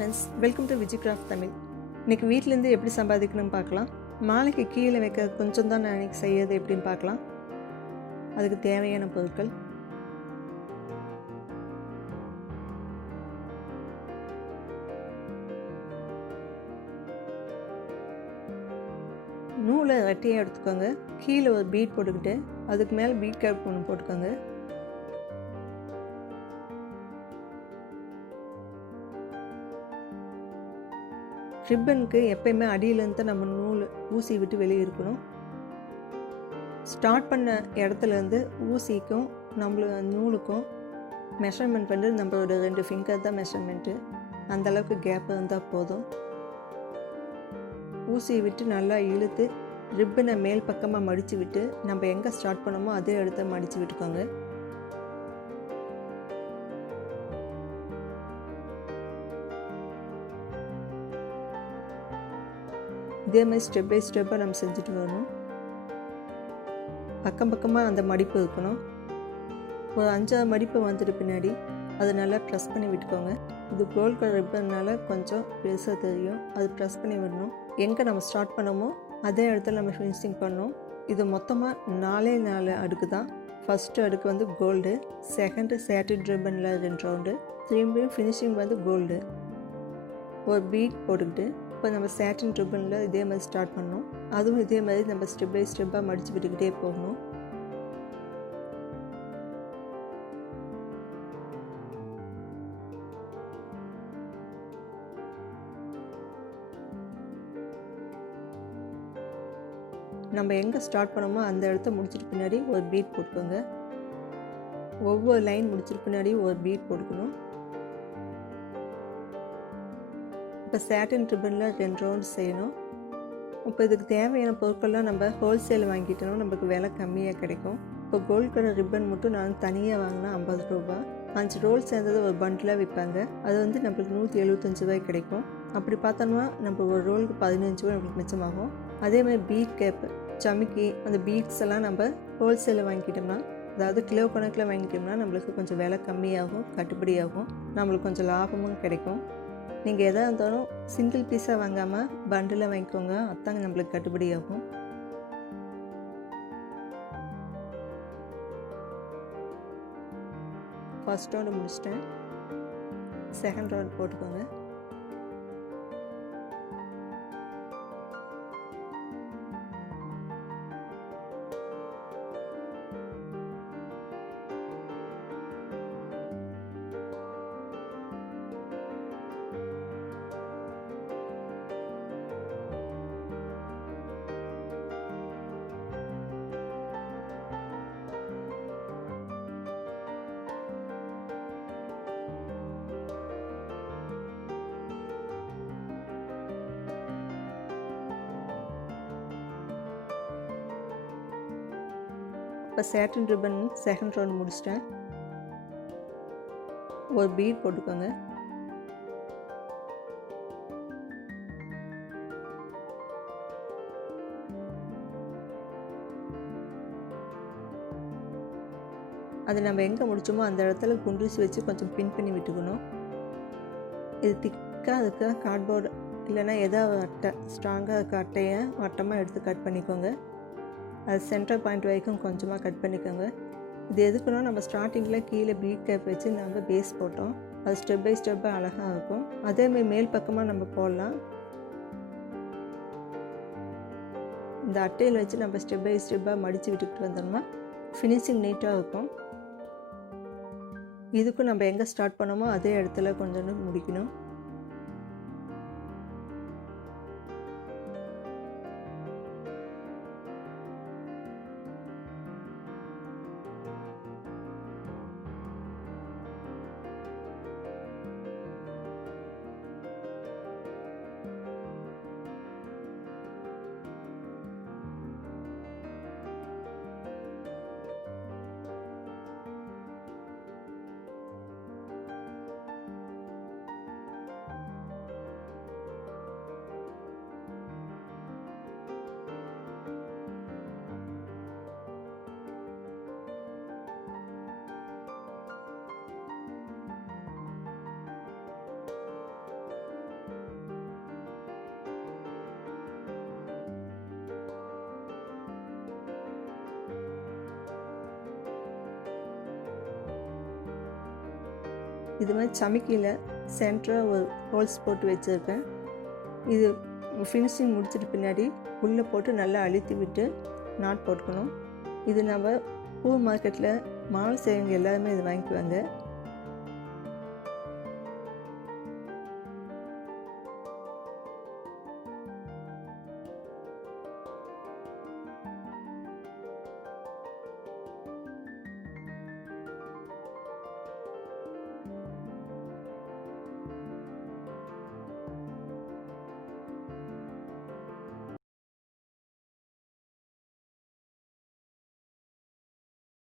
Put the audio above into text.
Friends, welcome to Viji craft Tamil. இன்றைக்கி வீட்டிலேருந்து எப்படி சம்பாதிக்கணும்னு பார்க்கலாம். மாலைக்கு கீழே வைக்க கொஞ்சம் தான் நான் இன்றைக்கி செய்யறது எப்படின்னு பார்க்கலாம். அதுக்கு தேவையான பொருட்கள்: நூலை ரெட்டையாக எடுத்துக்கோங்க. கீழே ஒரு பீட் போட்டுக்கிட்டு அதுக்கு மேலே பீட் கேப் ஒன்று போட்டுக்கோங்க. ரிப்பனுக்கு எப்பயுமே அடியிலேருந்து நம்ம நூல் ஊசி விட்டு வெளியே இருக்கணும். ஸ்டார்ட் பண்ண இடத்துலேருந்து ஊசிக்கும் நம்மளோட நூலுக்கும் மெஷர்மெண்ட் வந்து நம்மளோட 2 ஃபிங்கர் தான் மெஷர்மெண்ட்டு. அந்தளவுக்கு கேப் இருந்தால் போதும். ஊசியை விட்டு நல்லா இழுத்து ரிப்பனை மேல் பக்கமாக மடித்து விட்டு நம்ம எங்கே ஸ்டார்ட் பண்ணோமோ அதே இடத்த மடித்து விட்டுக்கோங்க. இதே மாதிரி ஸ்டெப் பை ஸ்டெப்பாக நம்ம செஞ்சுட்டு வரணும். பக்கம் பக்கமாக அந்த மடிப்பு இருக்கணும். ஒரு 5-6 மடிப்பு வந்துட்டு பின்னாடி அதை நல்லா ப்ரெஸ் பண்ணி விட்டுக்கோங்க. இது கோல்ட் கலர் ரிப்பன்னால கொஞ்சம் பெருசாக தெரியும். அது ப்ரெஸ் பண்ணி விடணும். எங்கே நம்ம ஸ்டார்ட் பண்ணோமோ அதே இடத்துல நம்ம ஃபினிஷிங் பண்ணணும். இது மொத்தமாக 4 அடுக்கு தான். ஃபஸ்ட்டு அடுக்கு வந்து கோல்டு, செகண்டு சேட்டின் ரிப்பனில் 2 ரவுண்டு, திரும்பியும் ஃபினிஷிங் வந்து கோல்டு. ஒரு பீட் போட்டுக்கிட்டு இப்போ நம்ம சேட்டின் ரிப்பனில் இதே மாதிரி ஸ்டார்ட் பண்ணணும். அதுவும் இதே மாதிரி நம்ம ஸ்டெப் பை ஸ்டெப்பாக மடித்து விட்டுக்கிட்டே போகணும். நம்ம எங்கே ஸ்டார்ட் பண்ணோமோ அந்த இடத்த முடிச்சிட்டு பின்னாடி ஒரு பீட் போட்டுக்கோங்க. ஒவ்வொரு லைன் முடிச்சிட்டு பின்னாடி ஒரு பீட் போட்டுக்கணும். இப்போ சேட்டின் ரிப்பனில் 2 ரவுண்ட் செய்யணும். இப்போ இதுக்கு தேவையான பொருட்கள்லாம் நம்ம ஹோல்சேல் வாங்கிட்டோம், நம்மளுக்கு விலை கம்மியாக கிடைக்கும். இப்போ கோல்ட் கலர் ரிப்பன் மட்டும் நான் தனியாக வாங்கினா 50 ரூபா. 5 ரோல் சேர்ந்தது ஒரு பண்டிலாக விற்பாங்க. அது வந்து நம்மளுக்கு 175 ரூபாய் கிடைக்கும். அப்படி பார்த்தோம்னா நம்ம ஒரு ரோலுக்கு 15 ரூபா நம்மளுக்கு மிச்சமாகும். அதே மாதிரி பீட் கேப், சமிக்கி, அந்த பீட்ஸ் எல்லாம் நம்ம ஹோல்சேலில் வாங்கிட்டோம்னா, அதாவது கிலோ கணக்கில் வாங்கிட்டோம்னா நம்மளுக்கு கொஞ்சம் விலை கம்மியாகும், கட்டுப்படியாகும், நம்மளுக்கு கொஞ்சம் லாபமும் கிடைக்கும். நீங்கள் எதாக இருந்தாலும் சிங்கிள் பீஸாக வாங்காமல் பண்டில் வாங்கிக்கோங்க. அதாங்க நம்மளுக்கு கட்டுப்படியாகும். ஃபர்ஸ்ட் ரவுண்டு முடிச்சிட்டேன். செகண்ட் ரவுண்ட் போட்டுக்கோங்க. இப்போ சேட்டின் ரிப்பன் செகண்ட் ரவுண்ட் முடிச்சிட்டேன். ஒரு பீட் போட்டுக்கோங்க. அது நம்ம எங்கே முடிச்சோமோ அந்த இடத்துல குண்டூசி வச்சு கொஞ்சம் பின் பண்ணி விட்டுக்கணும். இது திக்காக அதுக்கு கார்ட்போர்டு இல்லைன்னா ஏதாவது அட்டை, ஸ்ட்ராங்காக இருக்க அட்டையை வட்டமாக எடுத்து கட் பண்ணிக்கோங்க. அது சென்டர் பாயிண்ட் வரைக்கும் கொஞ்சமாக கட் பண்ணிக்கோங்க. இது எதுக்குன்னா நம்ம ஸ்டார்டிங்கில் கீழே பீட் கேப் வச்சு நம்ம பேஸ் போட்டோம். அது ஸ்டெப் பை ஸ்டெப்பாக அழகாக இருக்கும். அதேமாதிரி மேல் பக்கமாக நம்ம போடலாம். இந்த அட்டையில் வச்சு நம்ம ஸ்டெப் பை ஸ்டெப்பாக மடித்து விட்டுக்கிட்டு வந்தோம்னா ஃபினிஷிங் நீட்டாக இருக்கும். இதுக்கும் நம்ம எங்கே ஸ்டார்ட் பண்ணோமோ அதே இடத்துல கொஞ்சம் முடிக்கணும். இது மாதிரி சமிக்கியில் சென்டராக ஒரு ஹோல்ஸ் போட்டு வச்சுருக்கேன். இது ஃபினிஷிங் முடிச்சிட்டு பின்னாடி உள்ளே போட்டு நல்லா அழுத்தி விட்டு நாட் போட்டுக்கணும். இது நம்ம பூ மார்க்கெட்டில் மாவு செய்வங்க எல்லாருமே இது வாங்கிக்குவாங்க.